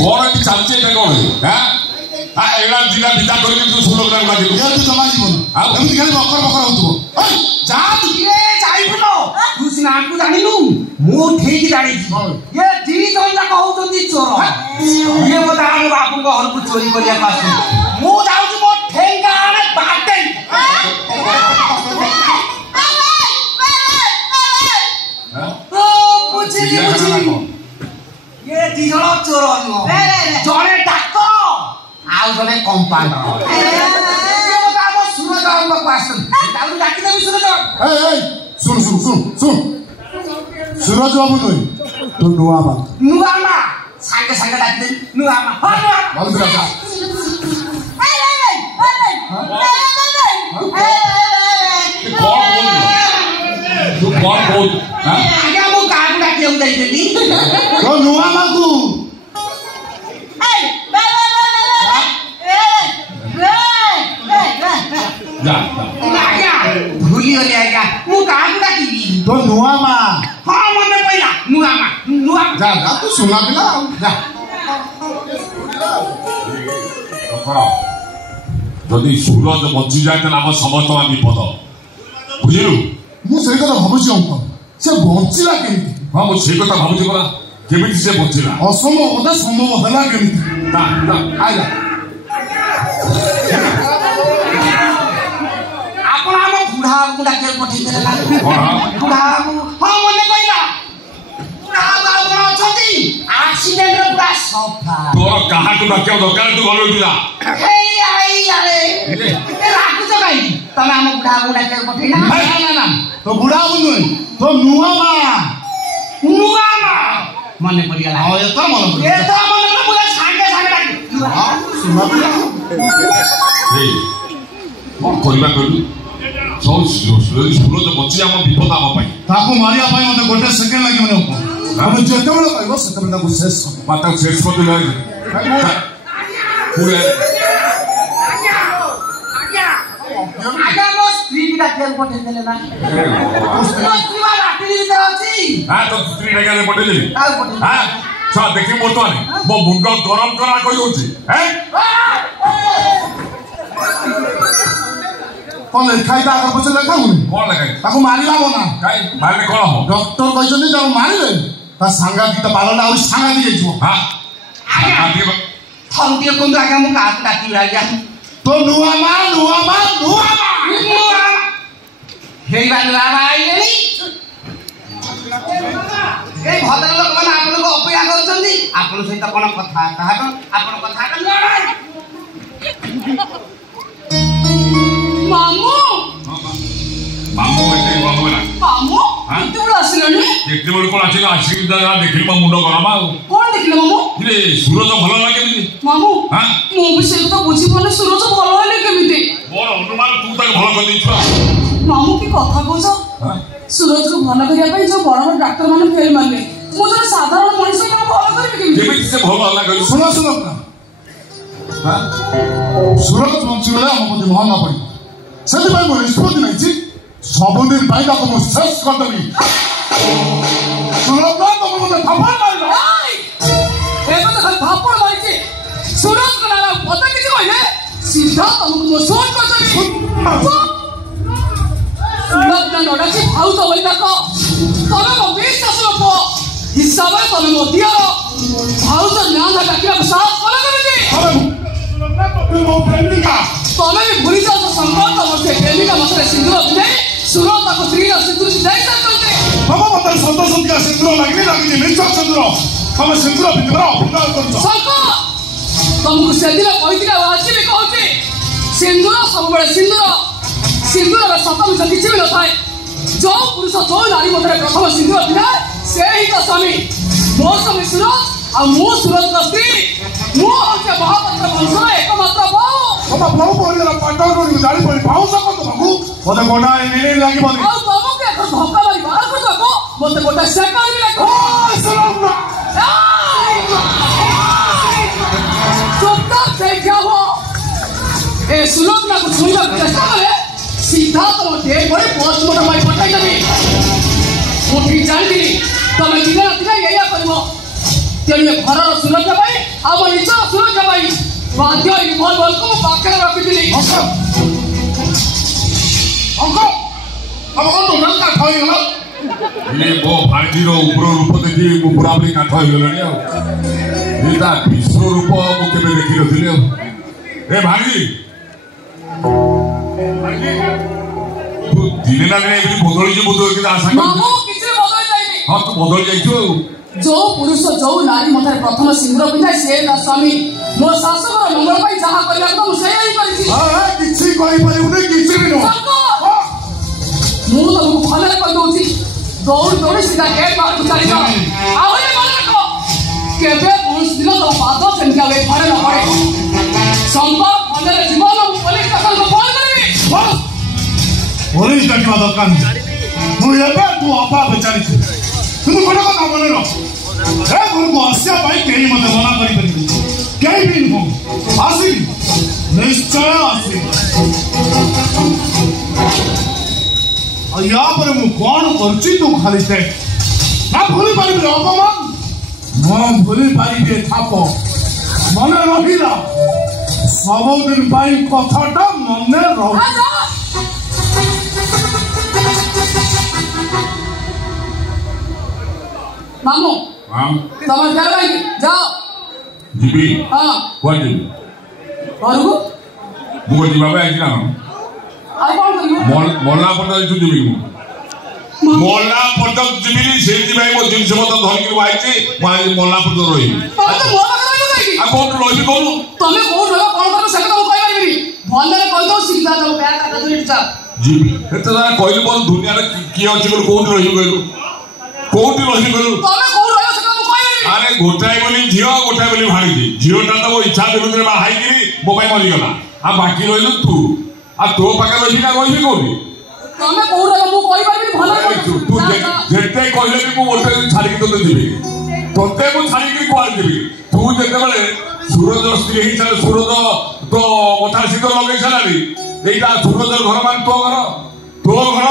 कौन है चलचे पे कौन है हां एला दिला बिदा करके तू सुनो ग्राम का दिलु तू जमा जीवन एमती खाली बकर बकर होतबो ओय जा तू ये जाइबनो तू सिना को जानिनु मो ठीक जानि ये दी तंजा कहउतंदी चोर ये बता हम बापू को हर को चोरी करिया पास मो जाउ मो ठेंगा ने बाटे तो पूछी ये दी जण चोर नो जणे डाक्टर आउ जने कंपाउंडर ये बता हम सूरज बाबू को आसन ताऊ डाकी देबी सूरज ए सुन सुन सुन सुन सूरज बाबू नई तो नुआमा सांगे सांगे डाकी दे नुआमा हां नुआमा बोल जा तू कौन बोल हां आगे मो कान डाकी हम दई देली तो नुआमा को जा आज्ञा भूली होली आज्ञा मु कान डाकी तो नुआमा हां मने पहिला नुआमा जा जा तू सुना बिला जा যদি सूरज बची जाए तो आम समस्त विपद बुझलु मुझे कथा भावुची अंकल से बंचिला केमिति हाँ मुझे कथा भावुची परा केमिति से बचिला असंभव कथा संभव होला केमिति ना ना आइला आपण हम बुढ़ा बुढ़ा के पठी देला बुढ़ा हां मने पहिला बुढ़ा बाबू अछती एक्सीडेंट रे पूरा सफा तोर कहा को डाक्या दरकार तू गलो दिला हे आई आले ए राखु छ भाई तमे हम बुढ़ा बुढ़ा के पठी ना ना ना तो बुढ़ा बुनुई तो नुआमा मने परिया हां ये तो मन ये तो मन पूरा सांगे सांगे डाकी सुना बिला ए मो कोइबा करू सूरज बची आम विपद आम पाई ताको मारिया पाई मते गोटे सेकेंड लागि मने हम जेतेबेले पाइबो सेतेबेले ताको शेष माता शेष कर दिला पूरे आगे मो स्त्री भी डाके पठी देले ना मो स्त्री वाला राती दे अछि हां तो स्त्री डाके पठी देली आ पठी हां सा देखि मोटवानी मो मुंड गरम करा कहि होची हैं कौन खाइता आगर पछे लेखा हुनी कौन लगाई ताको मारिला बना काई मारले कोन हो डॉक्टर कहछन जे मारिले ता सांगा की बालडा और सांगा दिए जो हां आगे आगे थंती कोन आगे मु का डाकी आज्ञा तो नुआमा हे बाला आइलेनी ए भद्र लोक माने आपन को अपेक्षा करछन्ती आपन सहित कोन कथा कहा आपन कथा कर मामू मामू बेटे बाबू ना मामू तू बड़ा असलनी देखते बड़ कोन आछिला आशीर्वाद दा देखिल मा मुंड गरम आ कौन देखले मामू इले सूरज भलो लागे नि मामू हां मो विषय तो बुझी पने सूरज भलो हेले केमिते मोर अनुमान तू तक भलो कर दैछ मामू की कथा कहछ हां सूरज को भलो करिया पई जो बड़ बड़ डॉक्टर माने फेल मारले मो जो साधारण मनुष्य को भलो करबे केमिते केमिति से भलो लागे सुनो हां सूरज बंचिला हम पति महंगा पड़ी सेति भाई मो निष्पत्ति नै छी सब दिन पाइदा को शेष कर देबी सूरज ना तो मुझे थप्पड़ मारिला ए तो खाली थप्पड़ मारिछि सूरज को ना पता किछि कहले सीधा तुमको मो शॉट कर देबी सूरज ना नडाछि भाउ तो बोली तक तमे मो विश्वास रखो हिसाब है तमे मो दिया भाउ तो न्याय ना डाकिया साथ कोन करबी तमे भी भूली जाओ संपर्क मते प्रेमिका मते सिंदूर दे सूरज तक स्त्री सिंदूर दे सकते बाबा मते संतोष के सिंदूर लागली निश्चय सिंदूर हम सिंदूर भितर अपना करछ संको तुमको सेदिन कहिदिला आज भी कहते सिंदूर सब बड़े सिंदूर रे सत मिछ किछि भी न थाए जो पुरुष जो नारी मते प्रथम सिंदूर बिना से ही तो स्वामी मो स्वामी सूरज आ मो सूरज का स्त्री मो के महापत्र वंश एकमात्र बहु बाबा बहु बोलला पाटा को जाली पड़ी पाऊ सको तो बाबू मते गोडा इने लागि बनी आ बाबू के धक्का मारी बाहर कर दो मते गोटा सेका भी लागो ओ सलाम चुपचाप से क्या हो ए सूरज ना को छुईबा चेष्टा करे सीधा तो दे बड़े पोस्टमार्टम मारी पटाई देबी मोठी जानली तमे दिना रात यही करबो तेणु घर सुरक्षा आम निजर सुरक्षा बाध्य रिभल्वर को पाखे रखी मो भाणीर उग्र रूप देखी मुझे पूरा पूरी काठ हो गलानी विश्व रूप मुझे देखी नी भाणी तू दिने ना दिन बदल आशा हाँ तू बदल जा जो पुरुष जो नारी मथार प्रथम सिंदूर पिंधाए से ना स्वामी मो शाशुर मंगल जहाँ करने मुझे तुमको भले कहीदे दौड़ दौड़ी सीधा गेट बाहर को चली जाओ केवे कौन दिन तुम पाद सेमती घरे न पड़े संपर्क भले जीवन पुलिस स्टेशन को फोन करी पुलिस डाकवा दरकार मुझे तू अभाव चली तुम गोटे कथा मन रख घर को आसिया कहीं मत मना कहीं भी नुह आसि निश्चय आसि या पर मु कौन करछि तू खाली से ना भूली पारि अपमान म भूली पारि थाप मन रहिला सब दिन पाई कथाटा मन रह मामू तुम घर भाई जाओ जीबी हां कोन जीबी घर को बुको जीबा बे आइना आ कौन करियो मोला पटल तू जीबी मोला पटल जीबी से जीबाई मो जिनस मत धर के आइछि मोला पटल रही तो मोला करियो आ कोन रही कोन तमे कोन रहो कोन करो से तो कहि परबी भंडारे कहि दो सीधा तो बैग काटा तो इटा जीबी एत जना कहली बोल दुनिया रे की अछि कोन रही गइलु कोन रही गइलु तमे कोन रहो से तो कहि परबी अरे गोटाई बोली झियो गोटाई बोली भाणी झियोटा तो इच्छा विरुद्ध रे बाहाई कि मो भाई मरि गला आ बाकी रहिलु तू आ तो पाके रही ना रही कोनी तमे कोन रहो मु कहि परबी भले तू जेते कहले कि मु गोटे छाड़ी के तो देबी तोते मु छाड़ी के कोआ देबी तू जेते बेले सूरज स्त्री ही चले सूरज तो मोठार सिंदूर लगे छलानी एटा सूरज घर मान तो घर